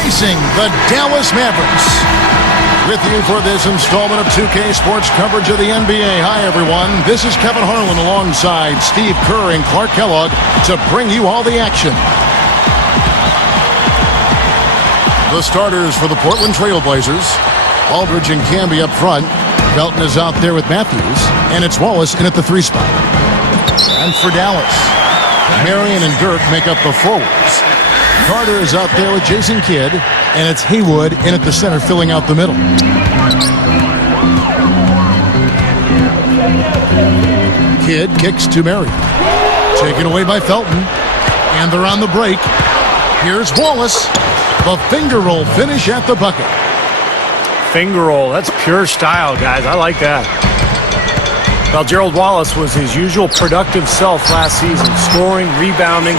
facing the Dallas Mavericks. With you for this installment of 2K Sports coverage of the NBA. Hi, everyone. This is Kevin Harlan alongside Steve Kerr and Clark Kellogg to bring you all the action. The starters for the Portland Trail Blazers. Aldridge and Camby up front. Belton is out there with Matthews. And it's Wallace in at the 3 spot. And for Dallas, Marion and Dirk make up the forwards. Carter is out there with Jason Kidd. And it's Haywood in at the center filling out the middle. Kidd kicks to Marion. Taken away by Felton. And they're on the break. Here's Wallace. The finger roll finish at the bucket. Finger roll, that's pure style, guys. I like that. Well, Gerald Wallace was his usual productive self last season, scoring, rebounding,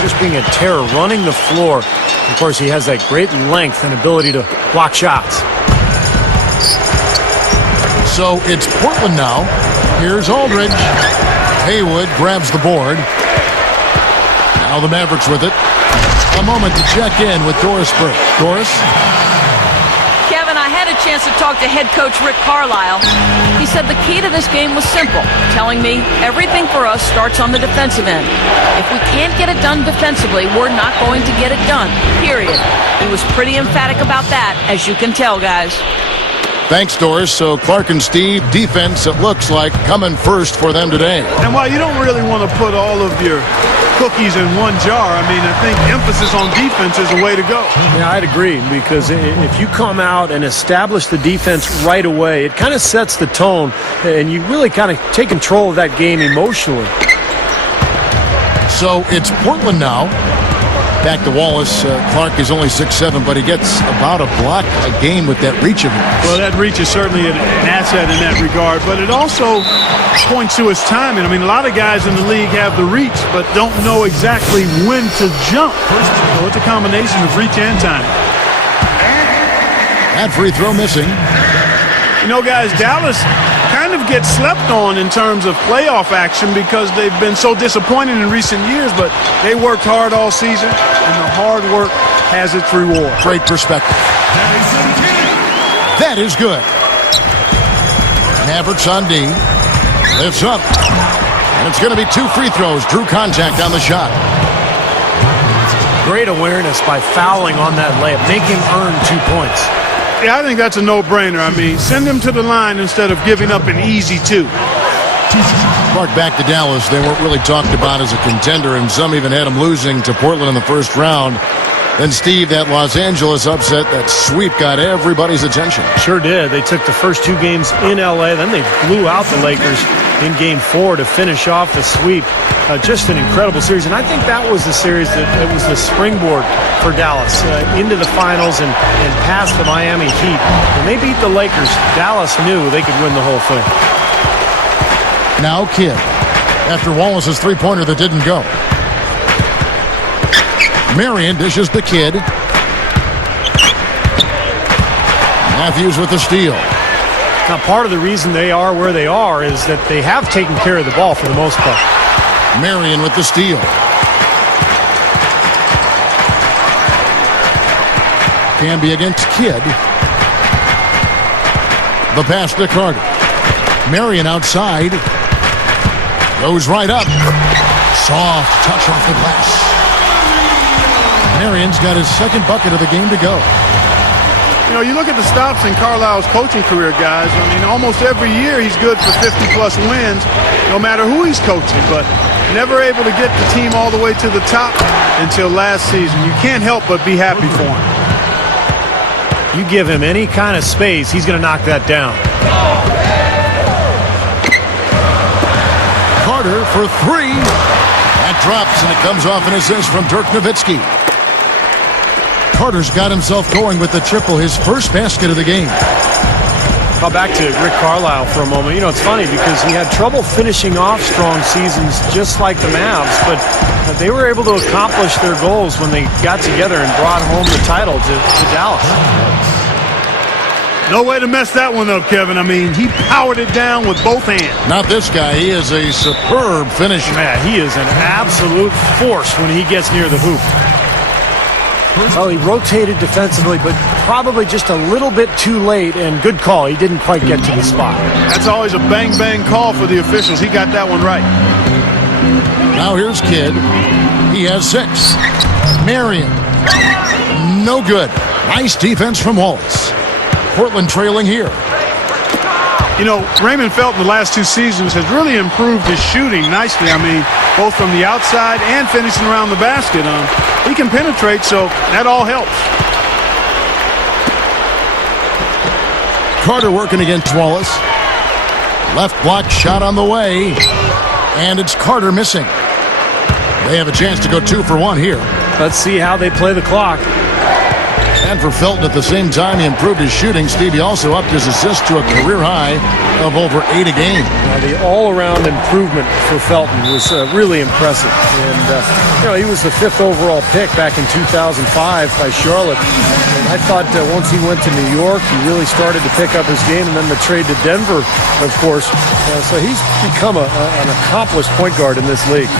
just being a terror, running the floor. Of course, he has that great length and ability to block shots. So it's Portland now. Here's Aldridge. Haywood grabs the board. Now the Mavericks with it. A moment to check in with Doris Burke. Doris? Kevin, I had a chance to talk to head coach Rick Carlisle. He said the key to this game was simple, telling me everything for us starts on the defensive end. If we can't get it done defensively, we're not going to get it done, period. He was pretty emphatic about that, as you can tell, guys. Thanks, Doris. So Clark and Steve, defense, it looks like, coming first for them today. And while you don't really want to put all of your cookies in one jar, I mean, I think emphasis on defense is the way to go. Yeah, I'd agree, because if you come out and establish the defense right away, it kind of sets the tone, and you really kind of take control of that game emotionally. So it's Portland now. Back to Wallace. Clark is only 6'7", but he gets about a block a game with that reach of him. Well, that reach is certainly an asset in that regard, but it also points to his timing. I mean, a lot of guys in the league have the reach, but don't know exactly when to jump. So it's a combination of reach and timing. That free throw missing. You know, guys, Dallas kind of gets slept on in terms of playoff action because they've been so disappointing in recent years, but they worked hard all season, and the hard work has its reward. Great perspective. That is good. Mavericks on D. Lifts up. And it's going to be 2 free throws. Drew contact on the shot. Great awareness by fouling on that layup. Make him earn 2 points. Yeah, I think that's a no-brainer. I mean, send him to the line instead of giving up an easy 2. Clark back to Dallas. They weren't really talked about as a contender, and some even had them losing to Portland in the first round. Then, Steve, that Los Angeles upset, that sweep got everybody's attention. Sure did. They took the first 2 games in L.A., then they blew out the Lakers in Game 4 to finish off the sweep. Just an incredible series, and I think that was the series that was the springboard for Dallas into the finals and past the Miami Heat. When they beat the Lakers, Dallas knew they could win the whole thing. Now Kidd, after Wallace's three-pointer that didn't go. Marion dishes the Kidd. Matthews with the steal. Now, part of the reason they are where they are is that they have taken care of the ball for the most part. Marion with the steal. Camby against Kidd. The pass to Carter. Marion outside. Goes right up. Soft touch off the glass. Marion's got his second bucket of the game to go. You know, you look at the stops in Carlisle's coaching career, guys. I mean, almost every year he's good for 50-plus wins, no matter who he's coaching, but never able to get the team all the way to the top until last season. You can't help but be happy for him. You give him any kind of space, he's going to knock that down. Carter for 3. That drops, and it comes off an assist from Dirk Nowitzki. Carter's got himself going with the triple, his first basket of the game. Call back to Rick Carlisle for a moment. You know, it's funny because he had trouble finishing off strong seasons just like the Mavs, but they were able to accomplish their goals when they got together and brought home the title to Dallas. No way to mess that one up, Kevin. I mean, he powered it down with both hands. Not this guy. He is a superb finisher. Man, he is an absolute force when he gets near the hoop. Well, he rotated defensively, but probably just a little bit too late, and good call. He didn't quite get to the spot. That's always a bang-bang call for the officials. He got that one right. Now here's Kidd. He has 6. Marion. No good. Nice defense from Wallace. Portland trailing here. You know, Raymond Felton the last 2 seasons has really improved his shooting nicely. I mean, both from the outside and finishing around the basket. He can penetrate, so that all helps. Carter working against Wallace. Left block shot on the way. And it's Carter missing. They have a chance to go 2 for 1 here. Let's see how they play the clock. And for Felton at the same time, he improved his shooting. Stevie also upped his assist to a career high of over 8 a game. The all-around improvement for Felton was really impressive. And, he was the 5th overall pick back in 2005 by Charlotte. And I thought once he went to New York, he really started to pick up his game. And then the trade to Denver, of course. So he's become an accomplished point guard in this league.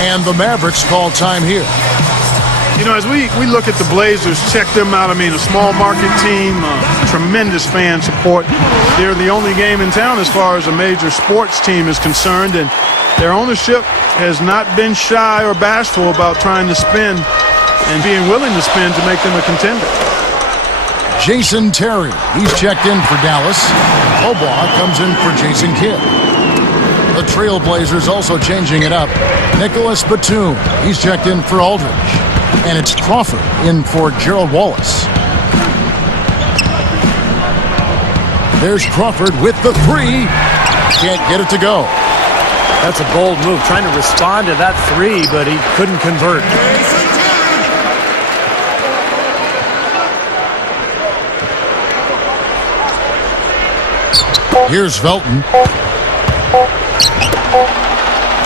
And the Mavericks call time here. You know, as we look at the Blazers, check them out. I mean, a small market team, tremendous fan support. They're the only game in town as far as a major sports team is concerned, and their ownership has not been shy or bashful about trying to spend and being willing to spend to make them a contender. Jason Terry, he's checked in for Dallas. Obaugh comes in for Jason Kidd. The Trailblazers also changing it up. Nicholas Batum, he's checked in for Aldridge. And it's Crawford in for Gerald Wallace. There's Crawford with the 3. Can't get it to go. That's a bold move, trying to respond to that 3, but he couldn't convert. Here's Felton.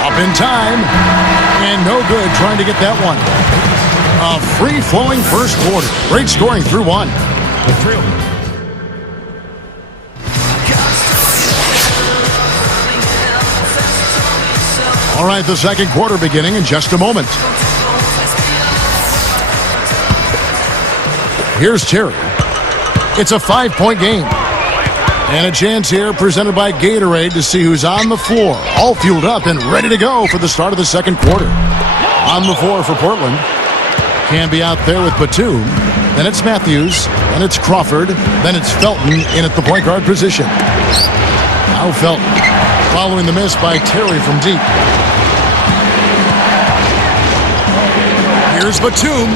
Up in time. And no good trying to get that one. A free-flowing first quarter. Great scoring through 1. All right, the second quarter beginning in just a moment. Here's Terry. It's a 5-point game. And a chance here presented by Gatorade to see who's on the floor. All fueled up and ready to go for the start of the second quarter. On the floor for Portland. Can be out there with Batum. Then it's Matthews. Then it's Crawford. Then it's Felton in at the point guard position. Now Felton following the miss by Terry from deep. Here's Batum.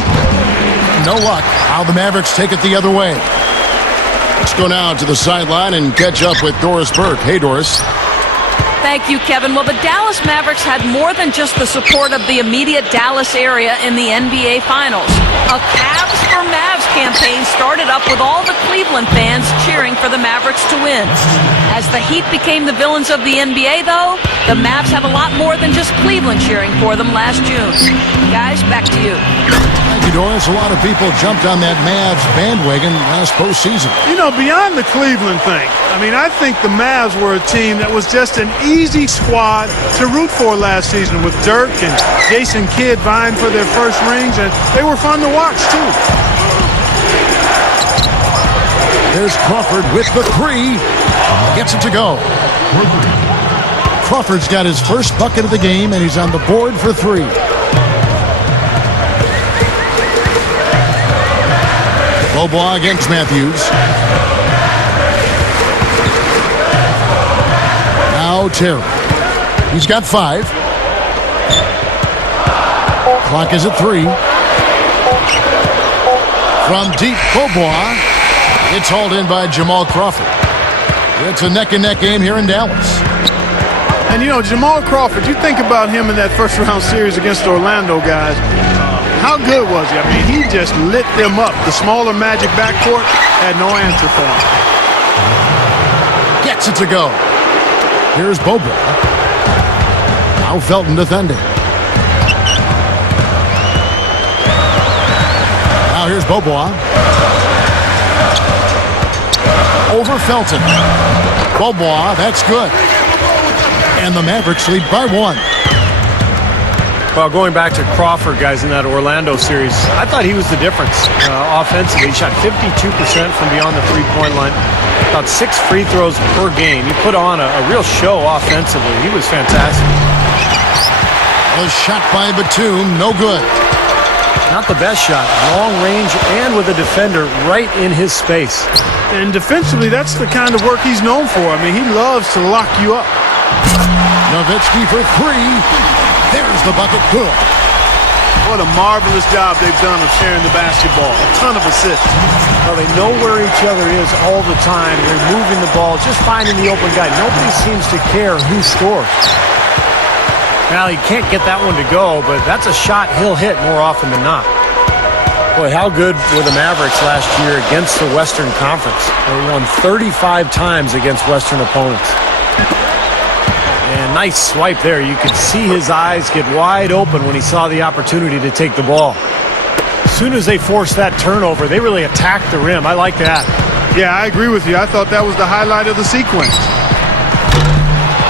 No luck. How the Mavericks take it the other way. Let's go now to the sideline and catch up with Doris Burke. Hey, Doris. Thank you, Kevin. Well, the Dallas Mavericks had more than just the support of the immediate Dallas area in the NBA Finals. A Cavs for Mavs campaign started up with all the Cleveland fans cheering for the Mavericks to win. As the Heat became the villains of the NBA, though, the Mavs have a lot more than just Cleveland cheering for them last June. Guys, back to you. Thank you, Doris. A lot of people jumped on that Mavs bandwagon last postseason. You know, beyond the Cleveland thing, I mean, I think the Mavs were a team that was just an easy squad to root for last season with Dirk and Jason Kidd vying for their first rings, and they were fun to watch, too. There's Crawford with the 3. Gets it to go. Crawford's got his first bucket of the game, and he's on the board for 3. Obaugh against Matthews. Now Terry. He's got 5. Clock is at 3. From deep, Obaugh. It's hauled in by Jamal Crawford. It's a neck-and-neck game here in Dallas. And, you know, Jamal Crawford, you think about him in that first-round series against Orlando, guys. How good was he? I mean, he just lit them up. The smaller Magic backcourt had no answer for him. Gets it to go. Here's Bobo. Now Felton defending. Now here's Bobo. Over Felton. Bobo, that's good. And the Mavericks lead by 1. Well, going back to Crawford, guys, in that Orlando series, I thought he was the difference offensively. He shot 52% from beyond the three-point line, about 6 free throws per game. He put on a real show offensively. He was fantastic. A shot by Batum, no good. Not the best shot, long range and with a defender right in his space. And defensively, that's the kind of work he's known for. I mean, he loves to lock you up. Nowitzki for 3. There's the bucket. Good. What a marvelous job they've done of sharing the basketball. A ton of assists. Well, they know where each other is all the time. They're moving the ball, just finding the open guy. Nobody seems to care who scores. Now, he can't get that one to go, but that's a shot he'll hit more often than not. Boy, how good were the Mavericks last year against the Western Conference? They won 35 times against Western opponents. And nice swipe there. You could see his eyes get wide open when he saw the opportunity to take the ball. As soon as they forced that turnover, they really attacked the rim. I like that. Yeah, I agree with you. I thought that was the highlight of the sequence.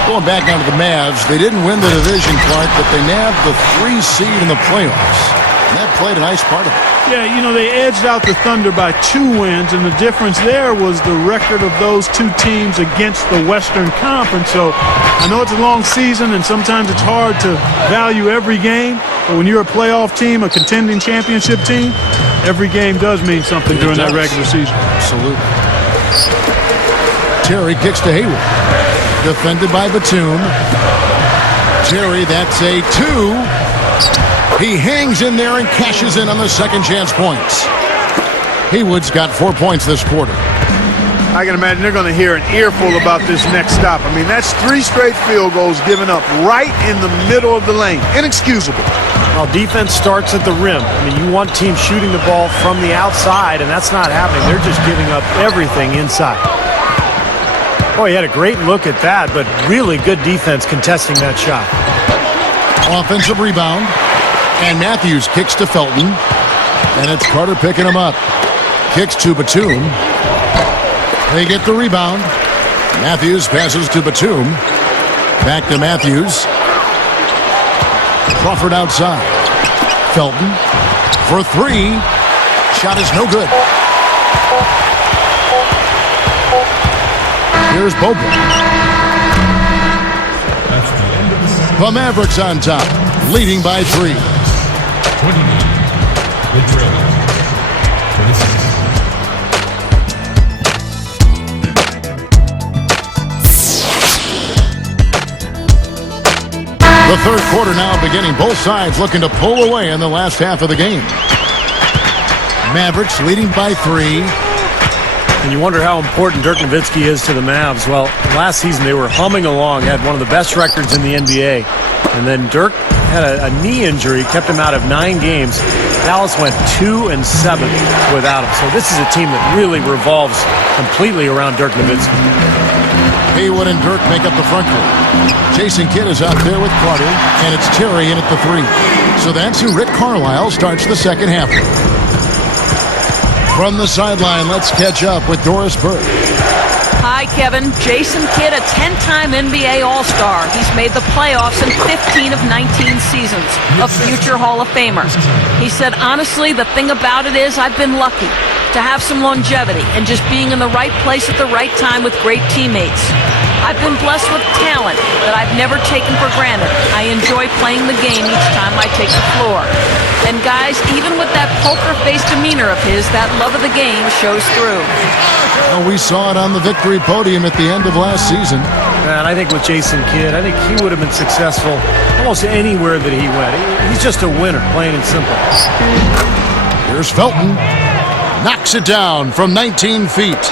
Going back down to the Mavs, they didn't win the division, Clark, but they nabbed the 3 seed in the playoffs. And that played a nice part of it. Yeah, you know, they edged out the Thunder by 2 wins, and the difference there was the record of those 2 teams against the Western Conference. So I know it's a long season, and sometimes it's hard to value every game, but when you're a playoff team, a contending championship team, every game does mean something during that regular season. Absolutely. Terry kicks to Hayward. Defended by Batum. Terry, that's a 2. He hangs in there and cashes in on the second chance points. Haywood's got 4 points this quarter. I can imagine they're going to hear an earful about this next stop. I mean, that's 3 straight field goals given up right in the middle of the lane. Inexcusable. Well, defense starts at the rim. I mean, you want teams shooting the ball from the outside, and that's not happening. They're just giving up everything inside. Boy, he had a great look at that, but really good defense contesting that shot. Offensive rebound. And Matthews kicks to Felton. And it's Carter picking him up. Kicks to Batum. They get the rebound. Matthews passes to Batum. Back to Matthews. Crawford outside. Felton for 3. Shot is no good. Here's Bogut. The Mavericks on top, leading by 3. 29. The drill. The third quarter now beginning. Both sides looking to pull away in the last half of the game. Mavericks leading by 3. And you wonder how important Dirk Nowitzki is to the Mavs. Well, last season they were humming along, had one of the best records in the NBA. And then Dirk had a knee injury, kept him out of 9 games. Dallas went 2-7 without him. So this is a team that really revolves completely around Dirk Nowitzki. Haywood and Dirk make up the front court. Jason Kidd is out there with Carter, and it's Terry in at the 3. So that's who Rick Carlisle starts the second half with. From the sideline, let's catch up with Doris Burke. Hi, Kevin. Jason Kidd, a 10-time NBA All-Star. He's made the playoffs in 15 of 19 seasons. A future Hall of Famer. He said, honestly, the thing about it is I've been lucky to have some longevity and just being in the right place at the right time with great teammates. I've been blessed with talent that I've never taken for granted. I enjoy playing the game each time I take the floor. And guys, even with that poker-faced demeanor of his, that love of the game shows through. Well, we saw it on the victory podium at the end of last season. And I think with Jason Kidd, I think he would have been successful almost anywhere that he went. He's just a winner, plain and simple. Here's Felton. Knocks it down from 19 feet.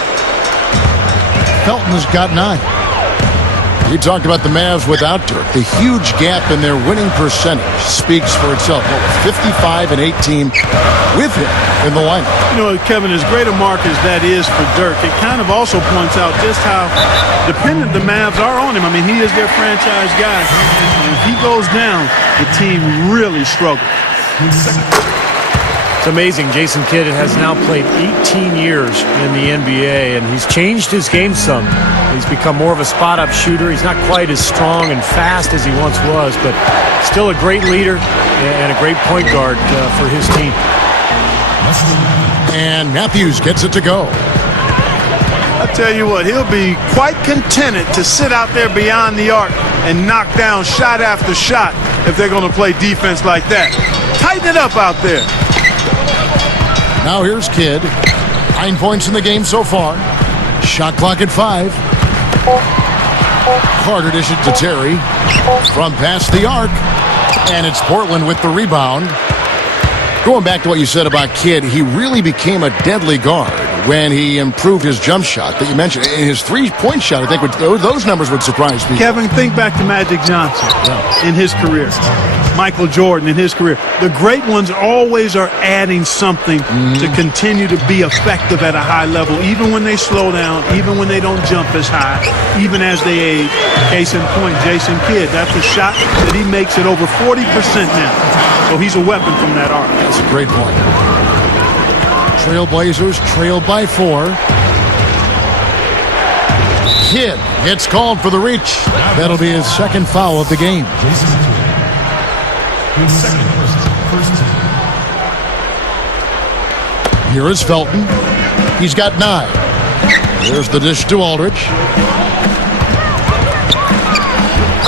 Felton's got 9. We talked about the Mavs without Dirk. The huge gap in their winning percentage speaks for itself. 55 and 18 with him in the lineup. You know, Kevin, as great a mark as that is for Dirk, it kind of also points out just how dependent the Mavs are on him. I mean, he is their franchise guy. And if he goes down, the team really struggles. It's amazing. Jason Kidd has now played 18 years in the NBA, and he's changed his game some. He's become more of a spot-up shooter. He's not quite as strong and fast as he once was, but still a great leader and a great point guard for his team. And Matthews gets it to go. I tell you what, he'll be quite contented to sit out there beyond the arc and knock down shot after shot if they're going to play defense like that. Tighten it up out there. Now here's Kidd. 9 points in the game so far. Shot clock at 5. Carter dishes to Terry from past the arc. And it's Portland with the rebound. Going back to what you said about Kidd, he really became a deadly guard when he improved his jump shot that you mentioned. And his three-point shot, I think those numbers would surprise people. Kevin, think back to Magic Johnson in his career. Michael Jordan in his career. The great ones always are adding something to continue to be effective at a high level, even when they slow down, even when they don't jump as high, even as they age. Case in point, Jason Kidd. That's a shot that he makes at over 40% now. So he's a weapon from that arc. That's a great point. Trailblazers trailed by 4. Kidd gets called for the reach. That'll be his second foul of the game. Here is Felton. He's got 9. There's the dish to Aldridge.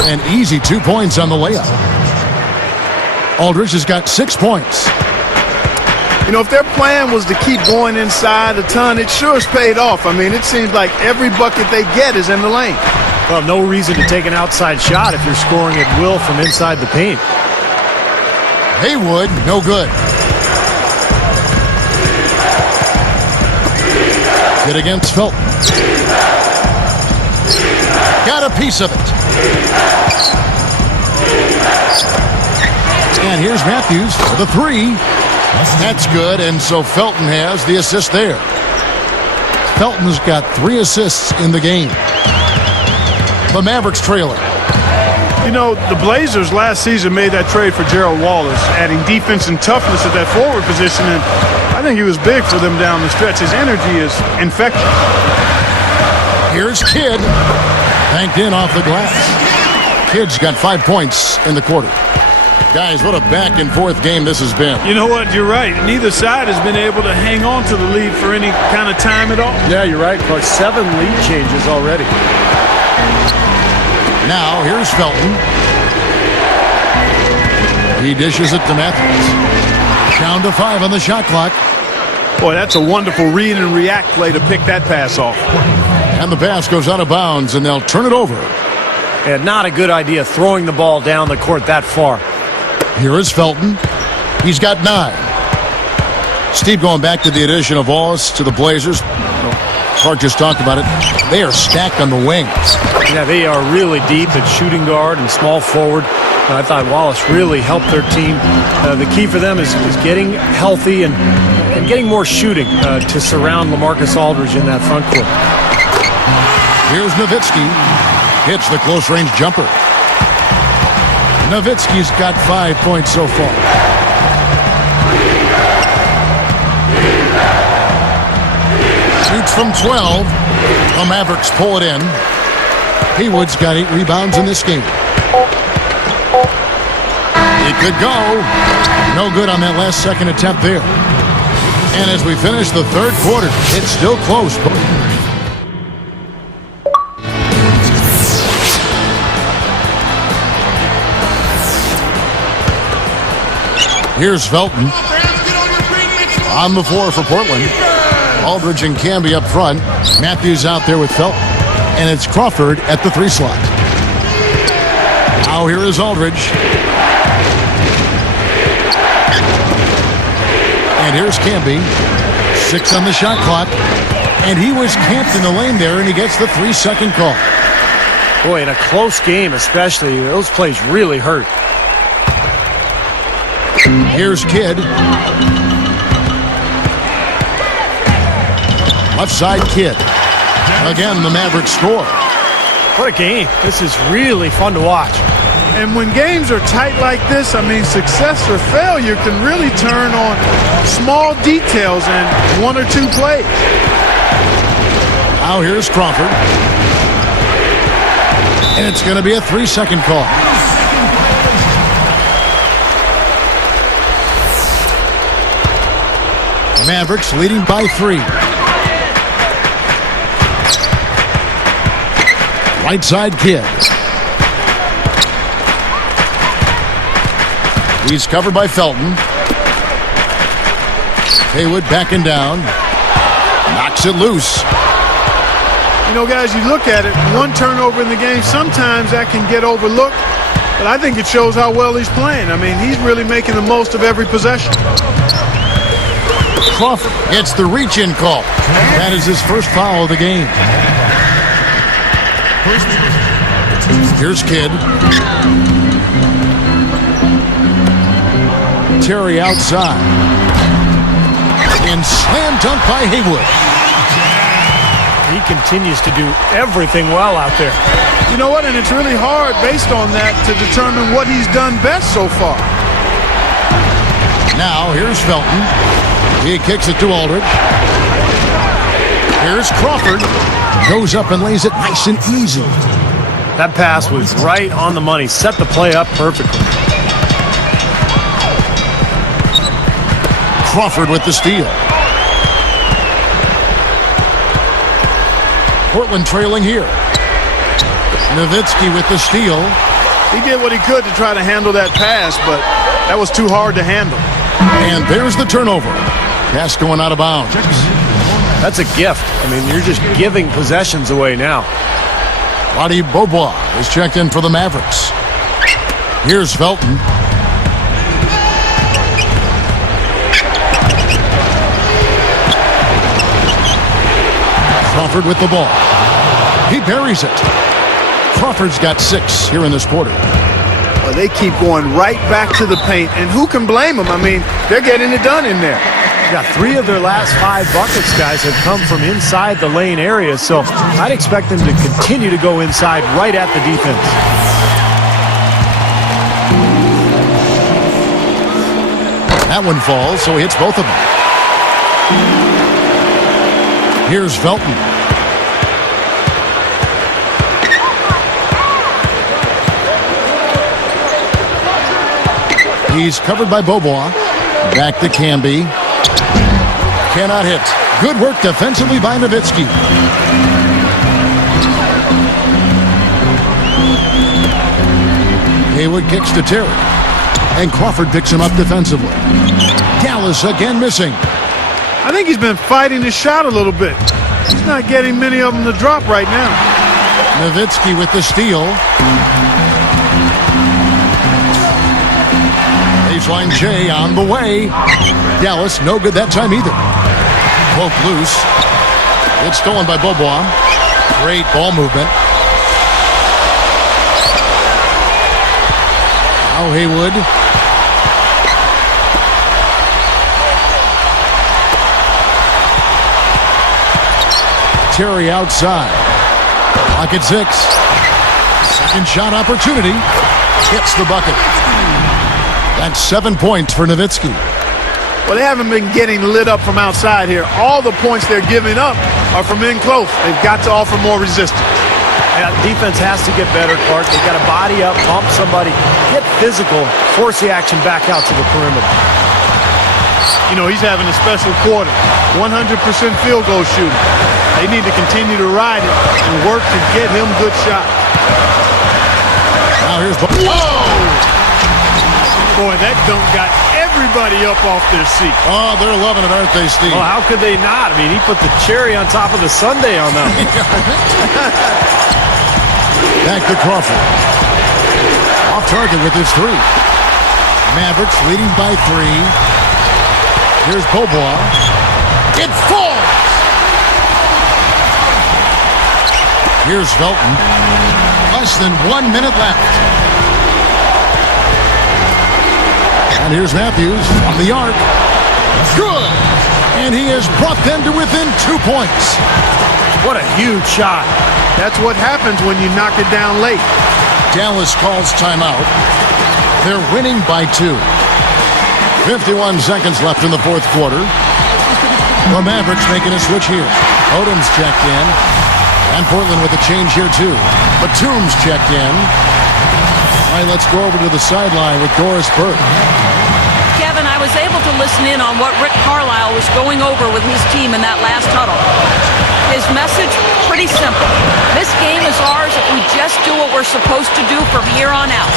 An easy 2 points on the layup. Aldridge has got 6 points. You know, if their plan was to keep going inside a ton, it sure has paid off. I mean, it seems like every bucket they get is in the lane. Well, no reason to take an outside shot if you're scoring at will from inside the paint. Haywood, no good. Good against Felton. Got a piece of it. And here's Matthews for the 3. That's good, and so Felton has the assist there. Felton's got 3 assists in the game. The Mavericks trailing. You know, the Blazers last season made that trade for Gerald Wallace, adding defense and toughness at that forward position, and I think he was big for them down the stretch. His energy is infectious. Here's Kidd. Banked in off the glass. Kidd's got 5 points in the quarter. Guys, what a back-and-forth game this has been. You know what? You're right. Neither side has been able to hang on to the lead for any kind of time at all. Yeah, you're right. But 7 lead changes already. Now, here's Felton. He dishes it to Matthews. Down to 5 on the shot clock. Boy, that's a wonderful read and react play to pick that pass off. And the pass goes out of bounds, and they'll turn it over. And not a good idea throwing the ball down the court that far. Here is Felton. He's got 9. Steve, going back to the addition of Wallace to the Blazers. Clark just talked about it. They are stacked on the wings. Yeah, they are really deep at shooting guard and small forward. I thought Wallace really helped their team. The key for them is getting healthy and getting more shooting to surround LaMarcus Aldridge in that front court. Here's Nowitzki. Hits the close-range jumper. Nowitzki's got 5 points so far. Shoots from 12. The Mavericks pull it in. Haywood's got 8 rebounds in this game. It could go. No good on that last second attempt there. And as we finish the third quarter, it's still close. Here's Felton on the floor for Portland. Aldridge and Camby up front. Matthews out there with Felton. And it's Crawford at the 3 slot. Now here is Aldridge. And here's Camby. 6 on the shot clock. And he was camped in the lane there, and he gets the 3-second call. Boy, in a close game especially, those plays really hurt. Here's Kidd. Left side Kidd. Again, the Mavericks score. What a game. This is really fun to watch. And when games are tight like this, I mean, success or failure can really turn on small details and one or two plays. Now here's Crawford. And it's going to be a 3-second call. Mavericks leading by 3. Right side kid. He's covered by Felton. Haywood backing down. Knocks it loose. You know, guys, you look at it, one turnover in the game, sometimes that can get overlooked, but I think it shows how well he's playing. I mean, he's really making the most of every possession. Crawford gets the reach-in call. That is his first foul of the game. Here's Kidd. Terry outside. And slam dunk by Haywood. He continues to do everything well out there. You know what? And it's really hard based on that to determine what he's done best so far. Now here's Felton. He kicks it to Aldridge. Here's Crawford. Goes up and lays it nice and easy. That pass was right on the money. Set the play up perfectly. Crawford with the steal. Portland trailing here. Nowitzki with the steal. He did what he could to try to handle that pass, but that was too hard to handle. And there's the turnover. Pass going out of bounds. That's a gift. I mean, you're just giving possessions away now. Lottie Bobois is checked in for the Mavericks. Here's Felton. Crawford with the ball. He buries it. Crawford's got 6 here in this quarter. Well, they keep going right back to the paint, and who can blame them? I mean, they're getting it done in there. Yeah, 3 of their last 5 buckets, guys, have come from inside the lane area, so I'd expect them to continue to go inside right at the defense. That one falls, so he hits both of them. Here's Felton. He's covered by Bobois. Back to Camby. Cannot hit. Good work defensively by Nowitzki. Haywood kicks to Terry. And Crawford picks him up defensively. Dallas again missing. I think he's been fighting his shot a little bit. He's not getting many of them to drop right now. Nowitzki with the steal. Baseline J on the way. Dallas no good that time either. Poke loose. It's stolen by Bobois. Great ball movement. Now Haywood. Terry outside. Clock at 6. Second shot opportunity. Hits the bucket. That's 7 points for Nowitzki. Well, they haven't been getting lit up from outside here. All the points they're giving up are from in close. They've got to offer more resistance. Yeah, defense has to get better, Clark. They've got to body up, bump somebody, get physical, force the action back out to the perimeter. You know, he's having a special quarter. 100% field goal shooting. They need to continue to ride it and work to get him good shots. Now here's... Whoa! Boy, that dunk got everybody up off their seat. Oh, they're loving it, aren't they, Steve? Well, how could they not? I mean, he put the cherry on top of the sundae on them. Back to Crawford. Off target with his 3. Mavericks leading by 3. Here's Bobois. It falls! Here's Felton. Less than 1 minute left. And here's Matthews from the arc. Good! And he has brought them to within 2 points. What a huge shot. That's what happens when you knock it down late. Dallas calls timeout. They're winning by 2. 51 seconds left in the fourth quarter. The Mavericks making a switch here. Odom's checked in. And Portland with a change here too. Batum's checked in. All right, let's go over to the sideline with Doris Burke. Kevin, I was able to listen in on what Rick Carlisle was going over with his team in that last huddle. His message, pretty simple. This game is ours if we just do what we're supposed to do from here on out.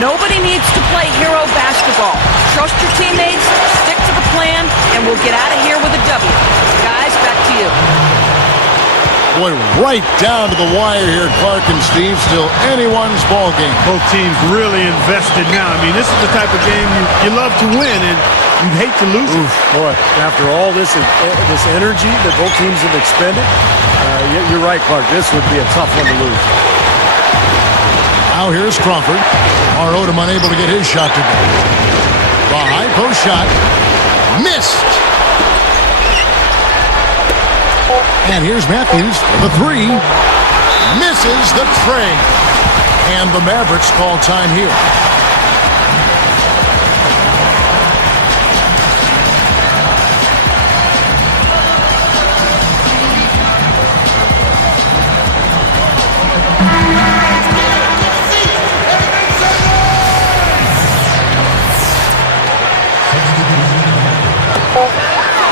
Nobody needs to play hero basketball. Trust your teammates, stick to the plan, and we'll get out of here with a W. Guys, back to you. Boy, right down to the wire here, Clark and Steve. Still anyone's ball game. Both teams really invested now. I mean, this is the type of game you love to win, and you'd hate to lose it. Boy, after all this energy that both teams have expended, you're right, Clark. This would be a tough one to lose. Now here's Crawford. Odom unable to get his shot to go. The high post shot. Missed. And here's Matthews for the 3. Misses the tray. And the Mavericks call time here.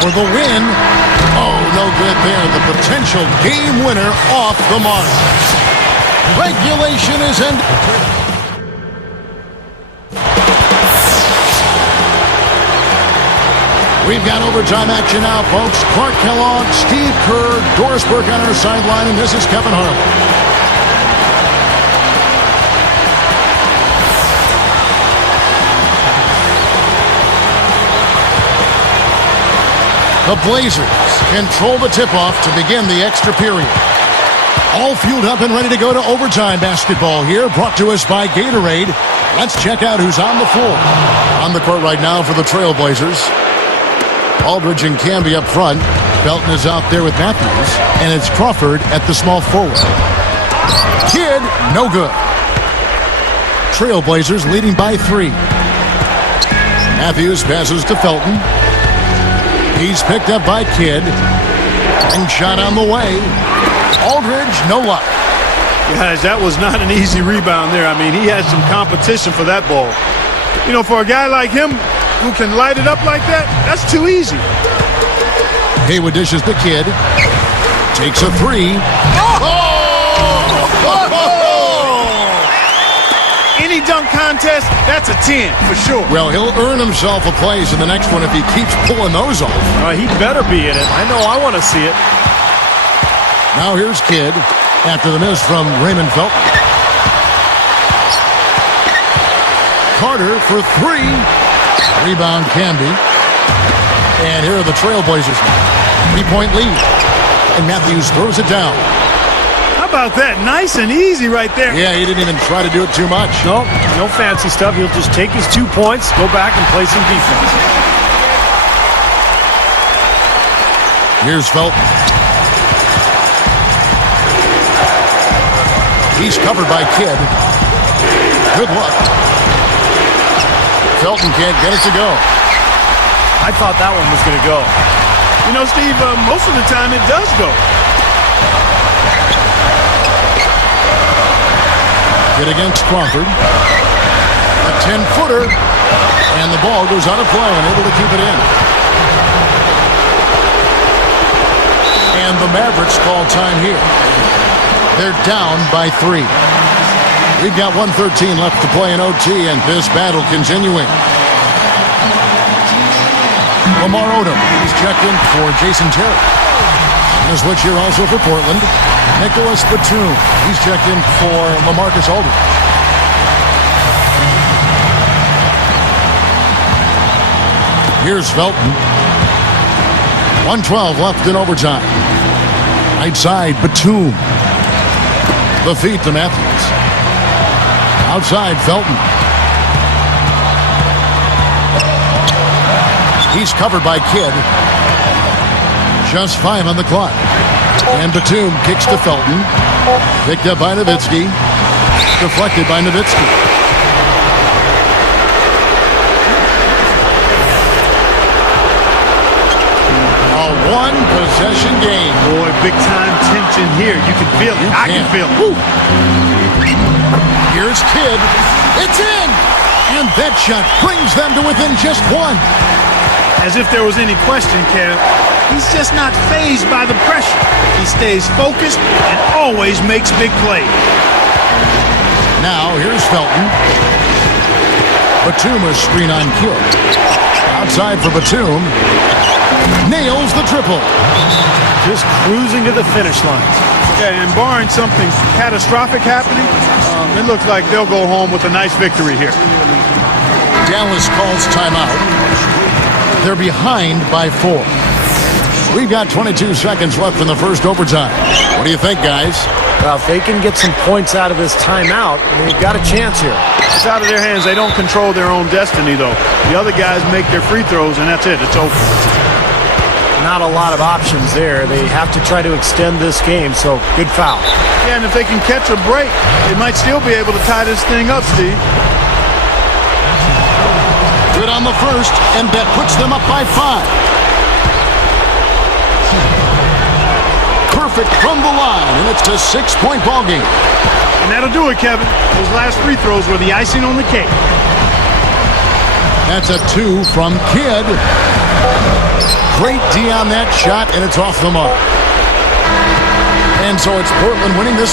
For the win. Oh, no good there. The potential game winner off the mark. Regulation is ended. We've got overtime action now, folks. Clark Kellogg, Steve Kerr, Doris Burke on our sideline, and this is Kevin Harlan. The Blazers control the tip-off to begin the extra period. All fueled up and ready to go to overtime basketball here, brought to us by Gatorade. Let's check out who's on the floor. On the court right now for the Trailblazers. Aldridge and Camby up front. Felton is out there with Matthews. And it's Crawford at the small forward. Kidd, no good. Trailblazers leading by 3. Matthews passes to Felton. He's picked up by Kidd. And shot on the way. Aldridge, no luck. Guys, that was not an easy rebound there. I mean, he had some competition for that ball. You know, for a guy like him who can light it up like that, that's too easy. Haywood dishes to Kidd. Takes a 3. Any dunk contest, that's a 10 for sure. Well, he'll earn himself a place in the next one if he keeps pulling those off. He better be in it. I know I want to see it. Now here's Kidd after the miss from Raymond Felton. Carter for 3. Rebound Camby. And here are the Trailblazers. 3-point lead. And Matthews throws it down. How about that? Nice and easy right there. Yeah, he didn't even try to do it too much. No fancy stuff. He'll just take his 2 points, go back and play some defense. Here's Felton. He's covered by Kidd. Good luck. Felton can't get it to go. I thought that one was going to go. You know, Steve, most of the time it does go. Kidd against Crawford. A 10-footer. And the ball goes out of play and able to keep it in. And the Mavericks call time here. They're down by 3. We've got 1:13 left to play in OT, and this battle continuing. Lamar Odom, he's checked in for Jason Terry. And a switch here also for Portland. Nicholas Batum, he's checked in for LaMarcus Aldridge. Here's Felton. 1:12 left in overtime. Right side, Batum. The feed to Matthews. Outside, Felton. He's covered by Kidd. Just 5 on the clock. And Batum kicks to Felton. Picked up by Nowitzki. deflected by Nowitzki. A one-possession game. Boy, big-time tension here. You can feel it. I can feel it. Woo. Here's Kidd. It's in! And that shot brings them to within just one. As if there was any question, Kev. He's just not fazed by the pressure. He stays focused and always makes big plays. Now, here's Felton. Batum is screen on Kidd. Outside for Batum. Nails the triple. Just cruising to the finish line. Yeah, and barring something catastrophic happening, it looks like they'll go home with a nice victory here. Dallas calls timeout. They're behind by 4. We've got 22 seconds left in the first overtime. What do you think, guys? Well, if they can get some points out of this timeout, they've got a chance here. It's out of their hands. They don't control their own destiny, though. The other guys make their free throws, and that's it. It's over. Not a lot of options there. They have to try to extend this game, so good foul. Yeah, and if they can catch a break, they might still be able to tie this thing up, Steve. Good on the first, and that puts them up by 5. Perfect from the line, and it's a 6-point ball game. And that'll do it, Kevin. Those last free throws were the icing on the cake. That's a 2 from Kidd. Great D on that shot, and it's off the mark. And so it's Portland winning this